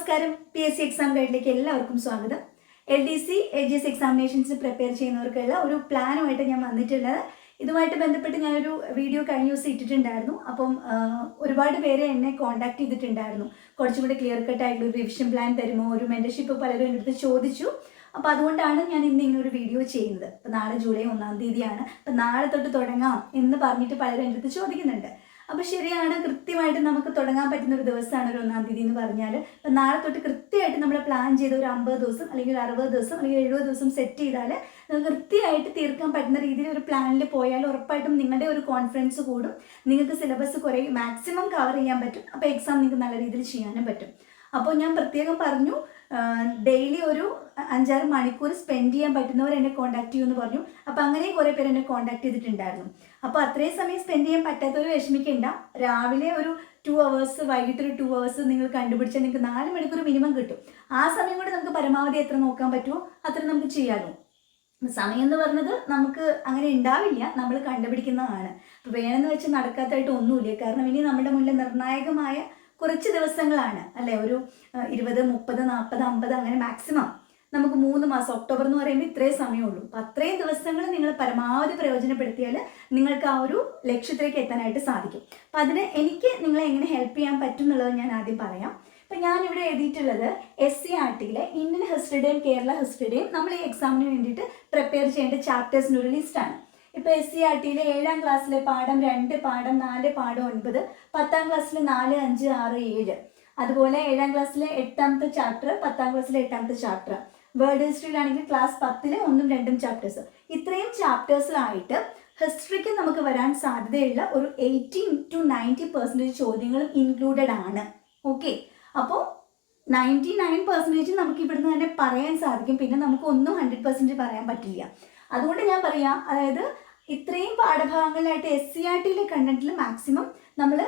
നമസ്കാരം. P S C exam ഗൈഡിലേക്ക് എല്ലാവർക്കും സ്വാഗതം. L D C L G S examinations prepare ചെയ്യുന്നവർക്കുള്ള ഒരു പ്ലാനുമായിട്ട് ഞാൻ വന്നിട്ടുള്ളത്. ഇതുമായിട്ട് ബന്ധപ്പെട്ട് ഞാനൊരു വീഡിയോ കഴിഞ്ഞ ദിവസം ഇട്ടിട്ടുണ്ടായിരുന്നു. അപ്പം ഒരുപാട് പേര് എന്നെ കോൺടാക്ട് ചെയ്തിട്ടുണ്ടായിരുന്നു. കുറച്ചും കൂടി ക്ലിയർ കട്ട് ആയിട്ടുള്ള ഒരു റിവിഷൻ പ്ലാൻ തരുമോ? ഒരു മെന്റർഷിപ്പ് പലരും എന്റെ അടുത്ത് ചോദിച്ചു. അപ്പോൾ അതുകൊണ്ടാണ് ഞാൻ ഇന്ന് ഇങ്ങനെ ഒരു വീഡിയോ ചെയ്യുന്നത്. അപ്പോൾ നാളെ ജൂലൈ ഒന്നാം തീയതിയാണ്. അപ്പം നാളെ തൊട്ട് തുടങ്ങാം എന്ന് പറഞ്ഞിട്ട് പലരും എന്റെ അടുത്ത് ചോദിക്കുന്നുണ്ട്. അപ്പോൾ ശരിയാണ് കൃത്യമായിട്ട് നമുക്ക് തുടങ്ങാൻ പറ്റുന്ന ഒരു ദിവസമാണ് ഒരു ഒന്നാം തീയതി എന്ന് പറഞ്ഞാൽ അപ്പം നാളെ തൊട്ട് കൃത്യമായിട്ട് നമ്മൾ പ്ലാൻ ചെയ്ത ഒരു അമ്പത് ദിവസം അല്ലെങ്കിൽ ഒരു അറുപത് ദിവസം അല്ലെങ്കിൽ എഴുപത് ദിവസം സെറ്റ് ചെയ്താൽ കൃത്യമായിട്ട് തീർക്കാൻ പറ്റുന്ന രീതിയിൽ ഒരു പ്ലാനിൽ പോയാൽ ഉറപ്പായിട്ടും നിങ്ങളുടെ ഒരു കോൺഫിഡൻസ് കൂടും. നിങ്ങൾക്ക് സിലബസ് കുറേ മാക്സിമം കവർ ചെയ്യാൻ പറ്റും. അപ്പോൾ എക്സാം നിങ്ങൾക്ക് നല്ല രീതിയിൽ ചെയ്യാനും പറ്റും. അപ്പോൾ ഞാൻ പ്രത്യേകം പറഞ്ഞു ഡെയിലി ഒരു അഞ്ചാറ് മണിക്കൂർ സ്പെൻഡ് ചെയ്യാൻ പറ്റുന്നവർ എന്നെ കോൺടാക്ട് ചെയ്യുമെന്ന് പറഞ്ഞു. അപ്പോൾ അങ്ങനെയും കുറേ പേര് എന്നെ കോൺടാക്ട് ചെയ്തിട്ടുണ്ടായിരുന്നു. അപ്പോൾ അത്രയും സമയം സ്പെൻഡ് ചെയ്യാൻ പറ്റാത്തവർ വിഷമിക്കേണ്ട. രാവിലെ ഒരു ടു അവേഴ്സ് വൈകിട്ട് ഒരു ടു അവേഴ്സ് നിങ്ങൾ കണ്ടുപിടിച്ചാൽ നിങ്ങൾക്ക് നാല് മണിക്കൂർ മിനിമം കിട്ടും. ആ സമയം കൊണ്ട് നമുക്ക് പരമാവധി എത്ര നോക്കാൻ പറ്റുമോ അത്ര നമുക്ക് ചെയ്യാമല്ലോ സമയം എന്ന് പറഞ്ഞത് നമുക്ക് അങ്ങനെ ഉണ്ടാവില്ല. നമ്മൾ കണ്ടുപിടിക്കുന്നതാണ്. അപ്പോൾ വേണമെന്ന് വെച്ച് നടക്കാത്തതായിട്ട് ഒന്നുമില്ല. കാരണം ഇനി നമ്മുടെ മുന്നിൽ നിർണായകമായ കുറച്ച് ദിവസങ്ങളാണ്. അല്ലേ? ഒരു ഇരുപത് മുപ്പത് നാൽപ്പത് അമ്പത് അങ്ങനെ മാക്സിമം നമുക്ക് മൂന്ന് മാസം ഒക്ടോബർ എന്ന് പറയുമ്പോൾ ഇത്രയും സമയമുള്ളൂ. അപ്പം അത്രയും ദിവസങ്ങൾ നിങ്ങൾ പരമാവധി പ്രയോജനപ്പെടുത്തിയാൽ നിങ്ങൾക്ക് ആ ഒരു ലക്ഷ്യത്തിലേക്ക് എത്താനായിട്ട് സാധിക്കും. അപ്പം അതിന് എനിക്ക് നിങ്ങളെ എങ്ങനെ ഹെൽപ്പ് ചെയ്യാൻ പറ്റും എന്നുള്ളത് ഞാൻ ആദ്യം പറയാം. ഇപ്പം ഞാനിവിടെ എഴുതിയിട്ടുള്ളത് എസ് സി ആർ ടിയിലെ ഇന്ത്യൻ ഹിസ്റ്ററിയുടെയും കേരള ഹിസ്റ്ററിയുടെയും നമ്മൾ ഈ എക്സാമിന് വേണ്ടിയിട്ട് പ്രിപ്പയർ ചെയ്യേണ്ട ചാപ്റ്റേഴ്സിന്റെ ഒരു ലിസ്റ്റാണ് ഇപ്പോൾ എസ് സി ആർ ടിയിലെ ഏഴാം ക്ലാസ്സിലെ പാഠം രണ്ട് പാഠം നാല് പാഠം ഒൻപത് പത്താം ക്ലാസ്സിലെ നാല് അഞ്ച് ആറ് ഏഴ്. അതുപോലെ ഏഴാം ക്ലാസ്സിലെ എട്ടാമത്തെ ചാപ്റ്റർ പത്താം ക്ലാസ്സിലെ എട്ടാമത്തെ ചാപ്റ്റർ വേർഡ് ഹിസ്റ്ററിയിലാണെങ്കിൽ ക്ലാസ് പത്തിലെ ഒന്നും രണ്ടും ചാപ്റ്റേഴ്സ് ഇത്രയും ചാപ്റ്റേഴ്സിലായിട്ട് ഹിസ്റ്ററിക്ക് നമുക്ക് വരാൻ സാധ്യതയുള്ള ഒരു എയ്റ്റി ടു നയന്റി പെർസെന്റേജ് ചോദ്യങ്ങളും ഇൻക്ലൂഡഡ് ആണ്. ഓക്കെ അപ്പോൾ നയന്റി നയൻ പെർസെന്റേജ് നമുക്ക് ഇവിടുന്ന് തന്നെ പറയാൻ സാധിക്കും. പിന്നെ നമുക്ക് ഒന്നും ഹൺഡ്രഡ് പെർസെന്റ് പറയാൻ പറ്റില്ല. അതുകൊണ്ട് ഞാൻ പറയാം. അതായത് ഇത്രയും പാഠഭാഗങ്ങളിലായിട്ട് എസ് സി ആർ ടിയിലെ കണ്ടന്റിൽ മാക്സിമം നമ്മൾ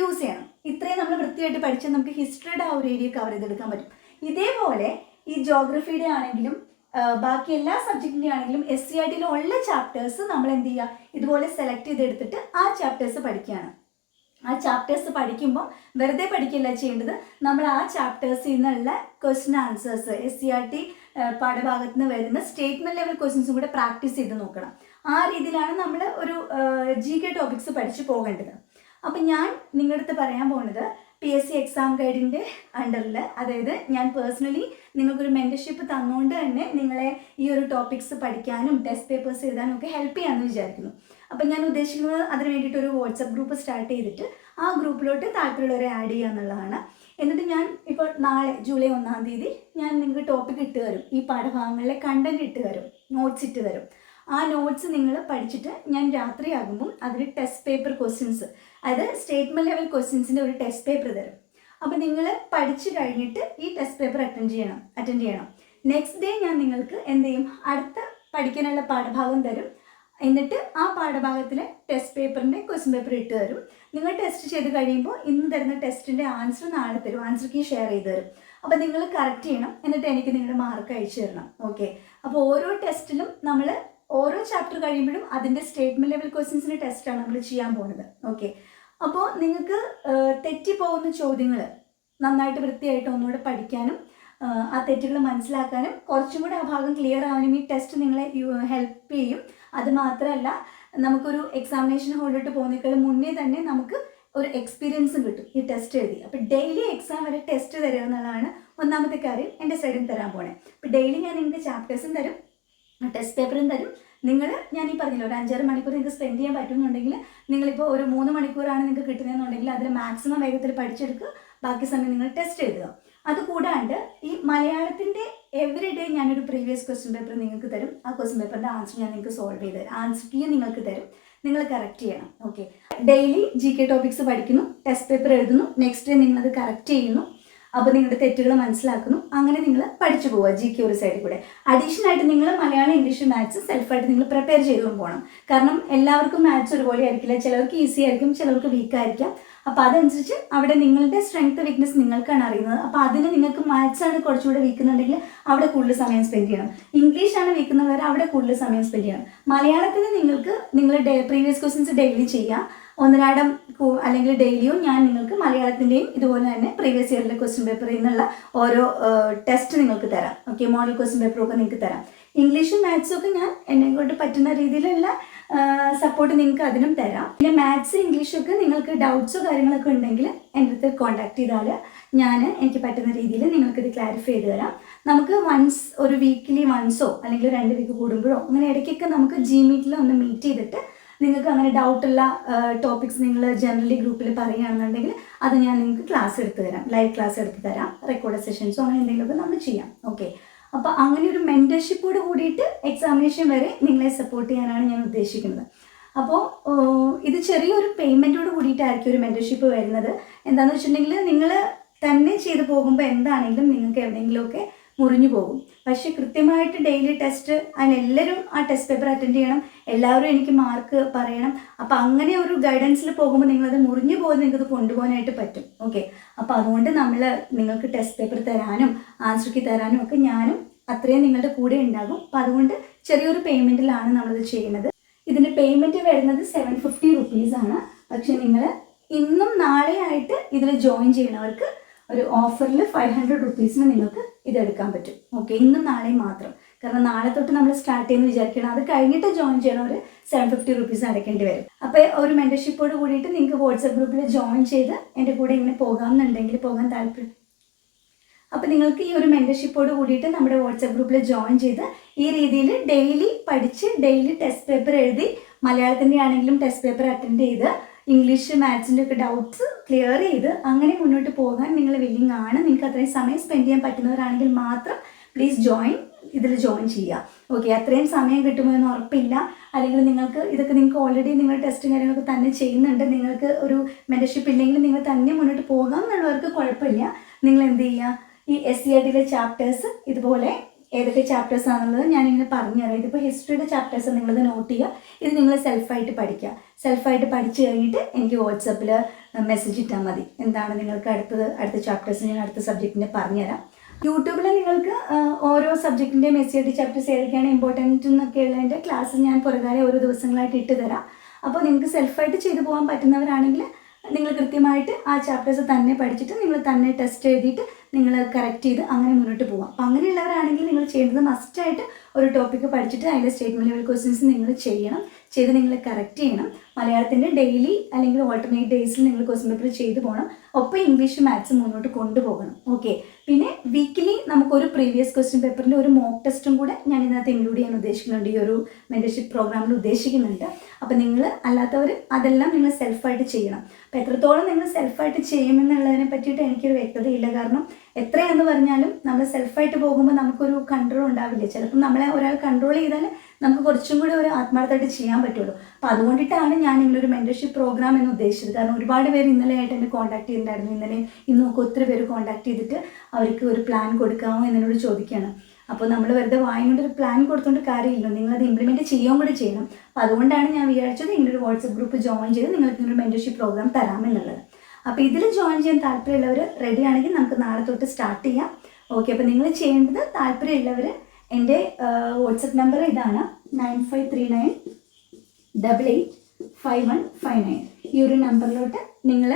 യൂസ് ചെയ്യണം. ഇത്രയും നമ്മൾ വൃത്തിയായിട്ട് പഠിച്ചാൽ നമുക്ക് ഹിസ്റ്ററിയുടെ ആ ഒരു ഏരിയ കവർ ചെയ്തെടുക്കാൻ പറ്റും. ഇതേപോലെ ഈ ജോഗ്രഫിയുടെ ആണെങ്കിലും ബാക്കി എല്ലാ സബ്ജക്റ്റിന്റെ ആണെങ്കിലും എസ് സി ആർ ടിയിൽ ഉള്ള ചാപ്റ്റേഴ്സ് നമ്മൾ എന്ത് ചെയ്യുക? ഇതുപോലെ സെലക്ട് ചെയ്തെടുത്തിട്ട് ആ ചാപ്റ്റേഴ്സ് പഠിക്കുകയാണ്. ആ ചാപ്റ്റേഴ്സ് പഠിക്കുമ്പോൾ വെറുതെ പഠിക്കില്ല ചെയ്യേണ്ടത്. നമ്മൾ ആ ചാപ്റ്റേഴ്സിൽ നിന്നുള്ള question answers S C R T പാഠഭാഗത്ത് നിന്ന് വരുന്ന സ്റ്റേറ്റ്മെന്റ് ലെവൽ ക്വസ്റ്റ്യൻസും കൂടെ പ്രാക്ടീസ് ചെയ്ത് നോക്കണം. ആ രീതിയിലാണ് നമ്മൾ ഒരു ജി കെ ടോപ്പിക്സ് പഠിച്ചു പോകേണ്ടത്. അപ്പം ഞാൻ നിങ്ങളുടെ അടുത്ത് പറയാൻ പോകുന്നത് പി എസ് സി എക്സാം ഗൈഡിന്റെ അണ്ടറിൽ അതായത് ഞാൻ പേഴ്സണലി നിങ്ങൾക്കൊരു മെന്റർഷിപ്പ് തന്നുകൊണ്ട് തന്നെ നിങ്ങളെ ഈ ഒരു ടോപ്പിക്സ് പഠിക്കാനും ടെസ്റ്റ് പേപ്പേഴ്സ് എഴുതാനും ഒക്കെ ഹെൽപ്പ് ചെയ്യാമെന്ന് വിചാരിക്കുന്നു. അപ്പം ഞാൻ ഉദ്ദേശിക്കുന്നത് അതിന് വേണ്ടിയിട്ട് ഒരു വാട്സപ്പ് ഗ്രൂപ്പ് സ്റ്റാർട്ട് ചെയ്തിട്ട് ആ ഗ്രൂപ്പിലോട്ട് താല്പര്യമുള്ളവരെ ആഡ് ചെയ്യുക എന്നുള്ളതാണ്. എന്നിട്ട് ഞാൻ ഇപ്പോൾ നാളെ ജൂലൈ ഒന്നാം തീയതി ഞാൻ നിങ്ങൾക്ക് ടോപ്പിക് ഇട്ട് തരും. ഈ പാഠഭാഗങ്ങളിലെ കണ്ടന്റ് ഇട്ട് തരും. നോട്ട്സ് ഇട്ട് തരും. ആ നോട്ട്സ് നിങ്ങൾ പഠിച്ചിട്ട് ഞാൻ രാത്രിയാകുമ്പം അതിൽ ടെസ്റ്റ് പേപ്പർ ക്വസ്റ്റ്യൻസ് അതായത് സ്റ്റേറ്റ്മെന്റ് ലെവൽ ക്വസ്റ്റ്യൻസിന്റെ ഒരു ടെസ്റ്റ് പേപ്പർ തരും. അപ്പോൾ നിങ്ങൾ പഠിച്ചു കഴിഞ്ഞിട്ട് ഈ ടെസ്റ്റ് പേപ്പർ അറ്റൻഡ് ചെയ്യണം അറ്റൻഡ് ചെയ്യണം. നെക്സ്റ്റ് ഡേ ഞാൻ നിങ്ങൾക്ക് എന്ത് ചെയ്യും? അടുത്ത പഠിക്കാനുള്ള പാഠഭാഗം തരും. എന്നിട്ട് ആ പാഠഭാഗത്തിലെ ടെസ്റ്റ് പേപ്പറിന്റെ ക്വസ്റ്റ്യൻ പേപ്പർ ഇട്ട് തരും. നിങ്ങൾ ടെസ്റ്റ് ചെയ്ത് കഴിയുമ്പോൾ ഇന്ന് തരുന്ന ടെസ്റ്റിന്റെ ആൻസർ നാളെ തരും. ആൻസർ കീ ഷെയർ ചെയ്ത് തരും. അപ്പോൾ നിങ്ങൾ കറക്റ്റ് ചെയ്യണം. എന്നിട്ട് എനിക്ക് നിങ്ങളുടെ മാർക്ക് അയച്ചു തരണം. ഓക്കെ അപ്പോൾ ഓരോ ടെസ്റ്റിലും നമ്മൾ ഓരോ ചാപ്റ്റർ കഴിയുമ്പോഴും അതിന്റെ സ്റ്റേറ്റ്മെന്റ് ലെവൽ ക്വസ്റ്റ്യൻസിന്റെ ടെസ്റ്റാണ് നമ്മൾ ചെയ്യാൻ പോകുന്നത് ഓക്കെ അപ്പോൾ നിങ്ങൾക്ക് തെറ്റിപ്പോകുന്ന ചോദ്യങ്ങൾ നന്നായിട്ട് വൃത്തിയായിട്ട് ഒന്നുകൂടെ പഠിക്കാനും ആ, തെറ്റുകൾ മനസ്സിലാക്കാനും കുറച്ചും കൂടെ ആ ഭാഗം ക്ലിയർ ആവാനും ഈ ടെസ്റ്റ് നിങ്ങളെ ഹെൽപ്പ് ചെയ്യും. അത് മാത്രമല്ല നമുക്കൊരു എക്സാമിനേഷൻ ഹോളിലോട്ട് പോകുന്നേക്കാൾ മുന്നേ തന്നെ നമുക്ക് ഒരു എക്സ്പീരിയൻസും കിട്ടും ഈ ടെസ്റ്റ് എഴുതി. അപ്പോൾ ഡെയിലി എക്സാം വരെ ടെസ്റ്റ് തരിക എന്നുള്ളതാണ് ഒന്നാമത്തെ കാര്യം എന്റെ സൈഡിൽ തരാൻ പോണേ. അപ്പോൾ ഡെയിലി ഞാൻ നിങ്ങൾക്ക് ചാപ്റ്റേഴ്സും തരും. ടെസ്റ്റ് പേപ്പറും തരും. നിങ്ങൾ ഞാൻ ഈ പറഞ്ഞില്ല ഒരു അഞ്ചര മണിക്കൂർ നിങ്ങൾക്ക് സ്പെൻഡ് ചെയ്യാൻ പറ്റുന്നുണ്ടെങ്കിൽ നിങ്ങളിപ്പോൾ ഒരു മൂന്ന് മണിക്കൂറാണ് നിങ്ങൾക്ക് കിട്ടുന്നതെന്നുണ്ടെങ്കിൽ അതിൽ മാക്സിമം വേഗത്തിൽ പഠിച്ചെടുക്കുക ബാക്കി സമയം നിങ്ങൾ ടെസ്റ്റ് എഴുതുക. അതുകൂടാണ്ട് ഈ മലയാളത്തിന്റെ എവറി ഡേ ഞാനൊരു പ്രീവിയസ് ക്വസ്റ്റ്യൻ പേപ്പർ നിങ്ങൾക്ക് തരും. ആ ക്വസ്റ്റ്യൻ പേപ്പറിന്റെ ആൻസർ ഞാൻ നിങ്ങൾക്ക് സോൾവ് ചെയ്ത് തരും. ആൻസർ കീ നിങ്ങൾക്ക് തരും. നിങ്ങൾ കറക്റ്റ് ചെയ്യണം. Okay daily G K topics പഠിക്കുന്നു. ടെസ്റ്റ് പേപ്പർ എഴുതുന്നു. നെക്സ്റ്റ് ഡേ നിങ്ങളത് കറക്റ്റ് ചെയ്യുന്നു. അപ്പോൾ നിങ്ങളുടെ തെറ്റുകൾ മനസ്സിലാക്കുന്നു. അങ്ങനെ നിങ്ങൾ പഠിച്ചു പോവുക ജി കെ സൈഡിൽ കൂടെ. അഡീഷണൽ ആയിട്ട് നിങ്ങൾ മലയാളം ഇംഗ്ലീഷ് മാത്സ് സെൽഫായിട്ട് നിങ്ങൾ പ്രിപ്പയർ ചെയ്തുകൊണ്ട് പോകണം. കാരണം എല്ലാവർക്കും മാത്സ് ഒരുപോലെ ആയിരിക്കില്ല. ചിലർക്ക് ഈസി ആയിരിക്കും ചിലർക്ക് വീക്ക് ആയിരിക്കാം. അപ്പോൾ അതനുസരിച്ച് അവിടെ നിങ്ങളുടെ സ്ട്രെങ്ത് വീക്ക്നെസ് നിങ്ങൾക്കാണ് അറിയുന്നത്. അപ്പോൾ അതിന് നിങ്ങൾക്ക് മാത്സ് ആണ് കുറച്ചുകൂടെ വീക്കുന്നുണ്ടെങ്കിൽ അവിടെ കൂടുതൽ സമയം സ്പെൻഡ് ചെയ്യണം. ഇംഗ്ലീഷ് ആണ് വീക്കുന്നവർ അവിടെ കൂടുതൽ സമയം സ്പെൻഡ് ചെയ്യണം. മലയാളത്തിന് നിങ്ങൾക്ക് നിങ്ങൾ പ്രീവിയസ് ക്വസ്റ്റ്യൻസ് ഡെയിലി ചെയ്യാം. ഒന്നരാടം അല്ലെങ്കിൽ ഡെയിലിയും ഞാൻ നിങ്ങൾക്ക് മലയാളത്തിന്റെയും ഇതുപോലെ തന്നെ പ്രീവിയസ് ഇയറിലെ ക്വസ്റ്റ്യൻ പേപ്പറിൽ നിന്നുള്ള ഓരോ ടെസ്റ്റ് നിങ്ങൾക്ക് തരാം. ഓക്കെ മോഡൽ ക്വസ്റ്റ്യൻ പേപ്പറൊക്കെ നിങ്ങൾക്ക് തരാം. ഇംഗ്ലീഷും മാത്സും ഒക്കെ ഞാൻ എന്നെ കൊണ്ട് പറ്റുന്ന രീതിയിലുള്ള സപ്പോർട്ട് നിങ്ങൾക്ക് അതിനും തരാം. പിന്നെ മാത്സ് ഇംഗ്ലീഷൊക്കെ നിങ്ങൾക്ക് ഡൗട്ട്സോ കാര്യങ്ങളൊക്കെ ഉണ്ടെങ്കിൽ എന്റെ അടുത്ത് കോൺടാക്ട് ചെയ്താൽ ഞാൻ എനിക്ക് പറ്റുന്ന രീതിയിൽ നിങ്ങൾക്കിത് ക്ലാരിഫൈ ചെയ്ത് തരാം. നമുക്ക് വൺസ് ഒരു വീക്കിലി വൺസോ അല്ലെങ്കിൽ രണ്ട് വീക്ക് കൂടുമ്പോഴോ അങ്ങനെ ഇടയ്ക്കൊക്കെ നമുക്ക് ജി മീറ്റിൽ ഒന്ന് മീറ്റ് ചെയ്തിട്ട് നിങ്ങൾക്ക് അങ്ങനെ ഡൗട്ടുള്ള ടോപ്പിക്സ് നിങ്ങൾ ജനറലി ഗ്രൂപ്പിൽ പറയുകയാണെന്നുണ്ടെങ്കിൽ അത് ഞാൻ നിങ്ങൾക്ക് ക്ലാസ് എടുത്ത് തരാം. ലൈവ് ക്ലാസ് എടുത്ത് തരാം. റെക്കോർഡ് സെഷൻസോ അങ്ങനെ എന്തെങ്കിലുമൊക്കെ നമ്മൾ ചെയ്യാം. ഓക്കെ അപ്പോൾ അങ്ങനെ ഒരു മെന്റർഷിപ്പോട് കൂടിയിട്ട് എക്സാമിനേഷൻ വരെ നിങ്ങളെ സപ്പോർട്ട് ചെയ്യാനാണ് ഞാൻ ഉദ്ദേശിക്കുന്നത്. അപ്പോൾ ഇത് ചെറിയൊരു പേയ്മെന്റോട് കൂടിയിട്ടായിരിക്കും ഒരു മെന്റർഷിപ്പ് വരുന്നത്. എന്താണെന്ന് വെച്ചിട്ടുണ്ടെങ്കിൽ നിങ്ങൾ തന്നെ ചെയ്തു പോകുമ്പോൾ എന്താണെങ്കിലും നിങ്ങൾക്ക് എവിടെയെങ്കിലുമൊക്കെ മുറിഞ്ഞു പോകും. പക്ഷെ കൃത്യമായിട്ട് ഡെയിലി ടെസ്റ്റ് അതിന് എല്ലാവരും ആ ടെസ്റ്റ് പേപ്പർ അറ്റൻഡ് ചെയ്യണം. എല്ലാവരും എനിക്ക് മാർക്ക് പറയണം. അപ്പോൾ അങ്ങനെ ഒരു ഗൈഡൻസിൽ പോകുമ്പോൾ നിങ്ങളത് മുറിഞ്ഞു പോകാൻ നിങ്ങൾക്കത് കൊണ്ടുപോകാനായിട്ട് പറ്റും. ഓക്കെ അപ്പോൾ അതുകൊണ്ട് നമ്മൾ നിങ്ങൾക്ക് ടെസ്റ്റ് പേപ്പർ തരാനും ആൻസർക്ക് തരാനും ഒക്കെ ഞാനും അത്രയും നിങ്ങളുടെ കൂടെ ഉണ്ടാകും. അപ്പം അതുകൊണ്ട് ചെറിയൊരു പേയ്മെന്റിലാണ് നമ്മളിത് ചെയ്യുന്നത്. ഇതിന്റെ പേയ്മെന്റ് വരുന്നത് സെവൻ ഫിഫ്റ്റി റുപ്പീസാണ് പക്ഷേ നിങ്ങൾ ഇന്നും നാളെ ആയിട്ട് ഇതിൽ ജോയിൻ ചെയ്യുന്നവർക്ക് ഒരു ഓഫറിൽ ഫൈവ് ഹൺഡ്രഡ് റുപ്പീസിന് നിങ്ങൾക്ക് ഇത് എടുക്കാൻ പറ്റും. ഓക്കെ ഇന്നും നാളെയും മാത്രം. കാരണം നാളെ തൊട്ട് നമ്മൾ സ്റ്റാർട്ട് ചെയ്യുന്ന വിചാരിക്കണം അത് കഴിഞ്ഞിട്ട് ജോയിൻ ചെയ്യണവർ സെവൻ ഫിഫ്റ്റി റുപ്പീസ് അടയ്ക്കേണ്ടി വരും. അപ്പോൾ ഒരു മെന്റർഷിപ്പോട് കൂടിയിട്ട് നിങ്ങൾക്ക് വാട്സപ്പ് ഗ്രൂപ്പിൽ ജോയിൻ ചെയ്ത് എന്റെ കൂടെ ഇങ്ങനെ പോകാമെന്നുണ്ടെങ്കിൽ പോകാൻ താല്പര്യം. അപ്പോൾ നിങ്ങൾക്ക് ഈ ഒരു മെന്റർഷിപ്പോട് കൂടിയിട്ട് നമ്മുടെ വാട്സപ്പ് ഗ്രൂപ്പിൽ ജോയിൻ ചെയ്ത് ഈ രീതിയിൽ ഡെയിലി പഠിച്ച് ഡെയിലി ടെസ്റ്റ് പേപ്പർ എഴുതി മലയാളത്തിന്റെ ആണെങ്കിലും ടെസ്റ്റ് പേപ്പർ അറ്റൻഡ് ചെയ്ത് ഇംഗ്ലീഷ് മാത്സിന്റെ ഒക്കെ ഡൗട്ട്സ് ക്ലിയർ ചെയ്ത് അങ്ങനെ മുന്നോട്ട് പോകാൻ നിങ്ങൾ വില്ലിങ് ആണ്. നിങ്ങൾക്ക് അത്രയും സമയം സ്പെൻഡ് ചെയ്യാൻ പറ്റുന്നവരാണെങ്കിൽ മാത്രം പ്ലീസ് ജോയിൻ ഇതിൽ ജോയിൻ ചെയ്യുക. ഓക്കെ അത്രയും സമയം കിട്ടുമോ എന്ന് ഉറപ്പില്ല. അല്ലെങ്കിൽ നിങ്ങൾക്ക് ഇതൊക്കെ നിങ്ങൾക്ക് ഓൾറെഡി നിങ്ങൾ ടെസ്റ്റും കാര്യങ്ങളൊക്കെ തന്നെ ചെയ്യുന്നുണ്ട്. നിങ്ങൾക്ക് ഒരു മെന്റർഷിപ്പ് ഇല്ലെങ്കിൽ നിങ്ങൾ തന്നെ മുന്നോട്ട് പോകാം എന്നുള്ളവർക്ക് കുഴപ്പമില്ല. നിങ്ങൾ എന്ത് ചെയ്യുക? ഈ എസ് സി ആർ ടിയിലെ ചാപ്റ്റേഴ്സ് ഇതുപോലെ ഏതൊക്കെ ചാപ്റ്റേഴ്സ് ആണെന്നുള്ളത് ഞാനിങ്ങനെ പറഞ്ഞുതരാം. ഇതിപ്പോൾ ഹിസ്റ്ററിയുടെ ചാപ്റ്റേഴ്സ് നിങ്ങളത് നോട്ട് ചെയ്യുക. ഇത് നിങ്ങൾ സെൽഫായിട്ട് പഠിക്കുക. സെൽഫായിട്ട് പഠിച്ചു കഴിഞ്ഞിട്ട് എനിക്ക് വാട്സപ്പിൽ മെസ്സേജ് ഇട്ടാൽ മതി. എന്താണ് നിങ്ങൾക്ക് അടുത്തത് അടുത്ത ചാപ്റ്റേഴ്സ് ഞാൻ അടുത്ത സബ്ജക്റ്റിന്റെ പറഞ്ഞുതരാം. യൂട്യൂബിൽ നിങ്ങൾക്ക് ഓരോ സബ്ജക്റ്റിന്റെയും മെസ്സേജ് ചാപ്റ്റേഴ്സ് ഏതൊക്കെയാണ് ഇമ്പോർട്ടന്റ് എന്നൊക്കെ ഉള്ളതിന്റെ ക്ലാസ് ഞാൻ പുറകാലെ ഓരോ ദിവസങ്ങളായിട്ട് ഇട്ട് തരാം. അപ്പോൾ നിങ്ങൾക്ക് സെൽഫായിട്ട് ചെയ്തു പോകാൻ പറ്റുന്നവരാണെങ്കിൽ നിങ്ങൾ കൃത്യമായിട്ട് ആ ചാപ്റ്റേഴ്സ് തന്നെ പഠിച്ചിട്ട് നിങ്ങൾ തന്നെ ടെസ്റ്റ് എഴുതിയിട്ട് നിങ്ങൾ കറക്റ്റ് ചെയ്ത് അങ്ങനെ മുന്നോട്ട് പോകാം അപ്പോൾ അങ്ങനെയുള്ളവരാണെങ്കിൽ നിങ്ങൾ ചെയ്യേണ്ടത് മസ്റ്റായിട്ട് ഒരു ടോപ്പിക്ക് പഠിച്ചിട്ട് അതിന്റെ സ്റ്റേറ്റ്മെന്റ് ലെവൽ ക്വസ്റ്റ്യൻസ് നിങ്ങൾ ചെയ്യണം. ചെയ്ത് നിങ്ങൾ കറക്റ്റ് ചെയ്യണം. മലയാളത്തിന്റെ ഡെയിലി അല്ലെങ്കിൽ ഓൾട്ടർനേറ്റ് ഡേയ്സിൽ നിങ്ങൾ ക്വസ്റ്റ്യൻ പേപ്പർ ചെയ്തു പോകണം. ഒപ്പം ഇംഗ്ലീഷ് മാത്സ് മുന്നോട്ട് കൊണ്ടുപോകണം. ഓക്കെ പിന്നെ വീക്കിലി നമുക്കൊരു പ്രീവിയസ് ക്വസ്റ്റ്യൻ പേപ്പറിന്റെ ഒരു മോക്ക് ടെസ്റ്റും കൂടെ ഞാൻ ഇതിനകത്ത് ഇൻക്ലൂഡ് ചെയ്യാൻ ഉദ്ദേശിക്കുന്നുണ്ട്. ഈ ഒരു മെന്റർഷിപ്പ് പ്രോഗ്രാമിൽ ഉദ്ദേശിക്കുന്നുണ്ട്. അപ്പം നിങ്ങൾ അല്ലാത്തവർ അതെല്ലാം നിങ്ങൾ സെൽഫായിട്ട് ചെയ്യണം. അപ്പം എത്രത്തോളം നിങ്ങൾ സെൽഫായിട്ട് ചെയ്യുമെന്നുള്ളതിനെ പറ്റിയിട്ട് എനിക്കൊരു വ്യക്തതയില്ല. കാരണം എത്രയെന്ന് പറഞ്ഞാലും നമ്മൾ സെൽഫായിട്ട് പോകുമ്പോൾ നമുക്കൊരു കൺട്രോൾ ഉണ്ടാവില്ല. ചിലപ്പോൾ നമ്മളെ ഒരാൾ കൺട്രോൾ ചെയ്താൽ നമുക്ക് കുറച്ചും കൂടി ഒരു ആത്മാർത്ഥമായിട്ട് ചെയ്യാൻ പറ്റുള്ളൂ. അപ്പോൾ അതുകൊണ്ടിട്ടാണ് ഞാൻ ഇങ്ങനൊരു മെന്റർഷിപ്പ് പ്രോഗ്രാം എന്ന് ഉദ്ദേശിച്ചത്. കാരണം ഒരുപാട് പേര് ഇന്നലെയായിട്ട് എന്നെ കോൺടാക്ട് ചെയ്തിട്ടുണ്ടായിരുന്നു. ഇന്നലെ ഇന്ന് നമുക്ക് ഒത്തിരി പേര് കോൺടാക്ട് ചെയ്തിട്ട് അവർക്ക് ഒരു പ്ലാൻ കൊടുക്കാമോ എന്നോട് ചോദിക്കുകയാണ്. അപ്പോൾ നമ്മൾ വെറുതെ വായിക്കൊണ്ട് ഒരു പ്ലാൻ കൊടുത്തുകൊണ്ട് കാര്യമില്ല. നിങ്ങളത് ഇംപ്ലിമെന്റ് ചെയ്യുകയും കൂടെ ചെയ്യണം. അപ്പോൾ അതുകൊണ്ടാണ് ഞാൻ വിചാരിച്ചത് ഇങ്ങനൊരു വാട്സപ്പ് ഗ്രൂപ്പ് ജോയിൻ ചെയ്ത് നിങ്ങൾക്ക് ഇങ്ങനൊരു മെന്റർഷിപ്പ് പ്രോഗ്രാം തരാമെന്നുള്ളത്. അപ്പോൾ ഇതിൽ ജോയിൻ ചെയ്യാൻ താല്പര്യമുള്ളവർ റെഡി ആണെങ്കിൽ നമുക്ക് നാളെ തൊട്ട് സ്റ്റാർട്ട് ചെയ്യാം. ഓക്കെ അപ്പോൾ നിങ്ങൾ ചെയ്യേണ്ടത് താല്പര്യമുള്ളവർ എന്റെ വാട്സപ്പ് നമ്പർ ഇതാണ് nine five three nine double eight five one five nine. ഈ ഒരു നമ്പറിലോട്ട് നിങ്ങൾ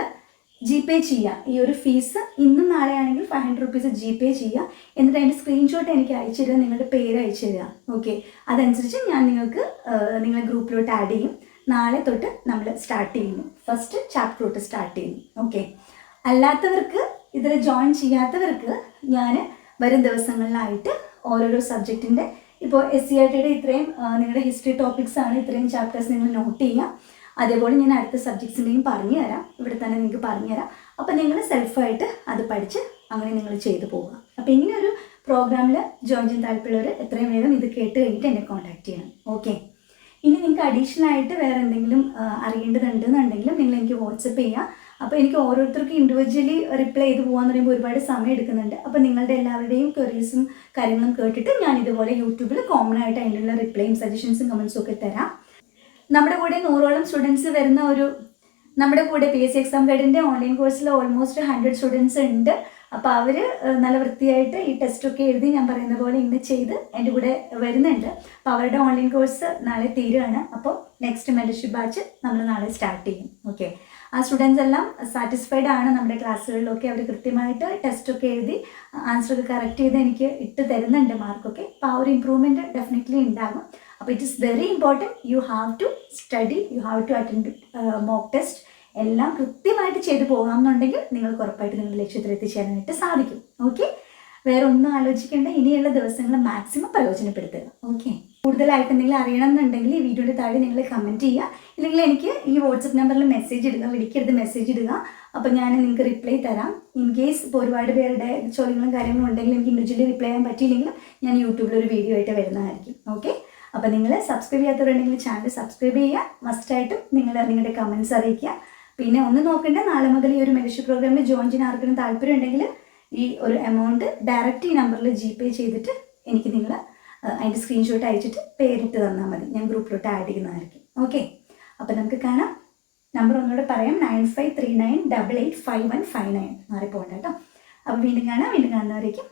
ജി പേ ചെയ്യുക ഈ ഒരു ഫീസ് ഇന്നും നാളെ ആണെങ്കിൽ five hundred rupees G pay ചെയ്യുക എന്നിട്ട് അതിന്റെ സ്ക്രീൻഷോട്ട് എനിക്ക് അയച്ചു തരിക നിങ്ങളുടെ പേര് അയച്ചു തരിക ഓക്കെ അതനുസരിച്ച് ഞാൻ നിങ്ങൾക്ക് നിങ്ങളുടെ ഗ്രൂപ്പിലോട്ട് ആഡ് ചെയ്യും. നാളെ തൊട്ട് നമ്മൾ സ്റ്റാർട്ട് ചെയ്യുന്നു. ഫസ്റ്റ് ചാപ്റ്റർ തൊട്ട് സ്റ്റാർട്ട് ചെയ്യുന്നു. ഓക്കെ അല്ലാത്തവർക്ക് ഇതിൽ ജോയിൻ ചെയ്യാത്തവർക്ക് ഞാൻ വരും ദിവസങ്ങളിലായിട്ട് ഓരോരോ സബ്ജക്റ്റിന്റെ ഇപ്പോൾ എസ് സി ആർ ടിയുടെ ഇത്രയും നിങ്ങളുടെ ഹിസ്റ്ററി ടോപ്പിക്സ് ആണ് ഇത്രയും ചാപ്റ്റേഴ്സ് നിങ്ങൾ നോട്ട് ചെയ്യുക. അതേപോലെ ഞാൻ അടുത്ത സബ്ജക്ട്സിന്റെയും പറഞ്ഞു തരാം. ഇവിടെ തന്നെ നിങ്ങൾക്ക് പറഞ്ഞു തരാം. അപ്പോൾ നിങ്ങൾ സെൽഫായിട്ട് അത് പഠിച്ച് അങ്ങനെ നിങ്ങൾ ചെയ്തു പോവുക. അപ്പോൾ ഒരു പ്രോഗ്രാമിൽ ജോയിൻ ചെയ്യാൻ താല്പര്യമുള്ളവർ എത്രയും വേഗം ഇത് കേട്ട് കഴിഞ്ഞിട്ട് എന്നെ കോൺടാക്ട് ചെയ്യണം. ഓക്കെ ഇനി നിങ്ങൾക്ക് അഡീഷണൽ ആയിട്ട് വേറെ എന്തെങ്കിലും അറിയേണ്ടതുണ്ട് എന്നുണ്ടെങ്കിൽ നിങ്ങൾ എനിക്ക് വാട്സപ്പ് ചെയ്യുക അപ്പോൾ എനിക്ക് ഓരോരുത്തർക്കും ഇൻഡിവിജ്വലി റിപ്ലൈ ചെയ്ത് പോകാന്ന് പറയുമ്പോൾ ഒരുപാട് സമയം എടുക്കുന്നുണ്ട്. അപ്പോൾ നിങ്ങളുടെ എല്ലാവരുടെയും ക്വറീസും കാര്യങ്ങളും കേട്ടിട്ട് ഞാൻ ഇതുപോലെ യൂട്യൂബിൽ കോമൺ ആയിട്ട് അതിനുള്ള റിപ്ലൈയും സജഷൻസും കമൻസും ഒക്കെ തരാം. നമ്മുടെ കൂടെ നൂറോളം സ്റ്റുഡൻസ് വരുന്ന ഒരു നമ്മുടെ കൂടെ പി എസ് സി എക്സാം ഗൈഡിന്റെ ഓൺലൈൻ കോഴ്സിൽ ഓൾമോസ്റ്റ് ഹൺഡ്രഡ് സ്റ്റുഡൻസ് ഉണ്ട്. അപ്പോൾ അവർ നല്ല വൃത്തിയായിട്ട് ഈ ടെസ്റ്റൊക്കെ എഴുതി ഞാൻ പറയുന്ന പോലെ ഇങ്ങനെ ചെയ്ത് എന്റെ കൂടെ വരുന്നുണ്ട്. അപ്പോൾ അവരുടെ ഓൺലൈൻ കോഴ്സ് നാളെ തീരുകയാണ് അപ്പോൾ നെക്സ്റ്റ് മെന്റർഷിപ്പ് ബാച്ച് നമ്മൾ നാളെ സ്റ്റാർട്ട് ചെയ്യും. ഓക്കെ ആ സ്റ്റുഡൻസ് എല്ലാം സാറ്റിസ്ഫൈഡ് ആണ് നമ്മുടെ ക്ലാസ്സുകളിലൊക്കെ. അവർ കൃത്യമായിട്ട് ടെസ്റ്റൊക്കെ എഴുതി ആൻസർ ഒക്കെ കറക്റ്റ് ചെയ്ത് എനിക്ക് ഇട്ട് തരുന്നുണ്ട് മാർക്കൊക്കെ അപ്പോൾ ആ ഒരു ഇമ്പ്രൂവ്മെന്റ് ഡെഫിനറ്റ്ലി ഉണ്ടാകും. അപ്പോൾ it is very important you have to study you have to attend mock test എല്ലാം കൃത്യമായിട്ട് ചെയ്തു പോകാമെന്നുണ്ടെങ്കിൽ നിങ്ങൾക്ക് ഉറപ്പായിട്ട് നിങ്ങളുടെ ലക്ഷ്യത്തിൽ എത്തിച്ചേരാനായിട്ട് സാധിക്കും. ഓക്കെ വേറെ ഒന്നും ആലോചിക്കേണ്ട. ഇനിയുള്ള ദിവസങ്ങൾ മാക്സിമം പ്രയോജനപ്പെടുത്തുക. ഓക്കെ കൂടുതലായിട്ട് എന്തെങ്കിലും അറിയണം എന്നുണ്ടെങ്കിൽ ഈ വീഡിയോയുടെ താഴെ നിങ്ങൾ കമന്റ് ചെയ്യുക. ഇല്ലെങ്കിൽ എനിക്ക് ഈ വാട്സപ്പ് നമ്പറിൽ മെസ്സേജ് ഇടുക. വിളിക്കരുത് മെസ്സേജ് ഇടുക. അപ്പോൾ ഞാൻ നിങ്ങൾക്ക് റിപ്ലൈ തരാം. ഇൻ കേസ് ഇപ്പോൾ ഒരുപാട് പേരുടെ ചോദ്യങ്ങളും കാര്യങ്ങളും ഉണ്ടെങ്കിൽ എനിക്ക് ഇൻഡിവിജ്വലി റിപ്ലൈ ചെയ്യാൻ പറ്റിയില്ലെങ്കിൽ ഞാൻ യൂട്യൂബിൽ ഒരു വീഡിയോ ആയിട്ട് വരുന്നതായിരിക്കും. ഓക്കെ അപ്പോൾ നിങ്ങൾ സബ്സ്ക്രൈബ് ചെയ്യാത്തവരുണ്ടെങ്കിൽ ചാനൽ സബ്സ്ക്രൈബ് ചെയ്യുക. മസ്റ്റായിട്ടും നിങ്ങൾ നിങ്ങളുടെ കമൻസ് അറിയിക്കുക. പിന്നെ ഒന്ന് നോക്കേണ്ട നാളെ മുതൽ ഈ ഒരു മെമ്പർഷിപ്പ് പ്രോഗ്രാമിൽ ജോയിൻ ചെയ്യാൻ ആർക്കെങ്കിലും താല്പര്യം ഉണ്ടെങ്കിൽ ഈ ഒരു എമൗണ്ട് ഡയറക്റ്റ് ഈ നമ്പറിൽ ജി പേ ചെയ്തിട്ട് എനിക്ക് നിങ്ങൾ അതിന്റെ സ്ക്രീൻഷോട്ട് അയച്ചിട്ട് പേരിട്ട് തന്നാൽ മതി. ഞാൻ ഗ്രൂപ്പിലോട്ട് ആഡ് ചെയ്യുന്നതായിരിക്കും. ഓക്കെ അപ്പോൾ നമുക്ക് കാണാം. നമ്പർ ഒന്നുകൂടെ പറയാം. Nine five three nine double eight five one five nine മാറിപ്പോകണ്ട കേട്ടോ. അപ്പോൾ വീണ്ടും കാണാം. വീണ്ടും കാണുന്നവരേക്കും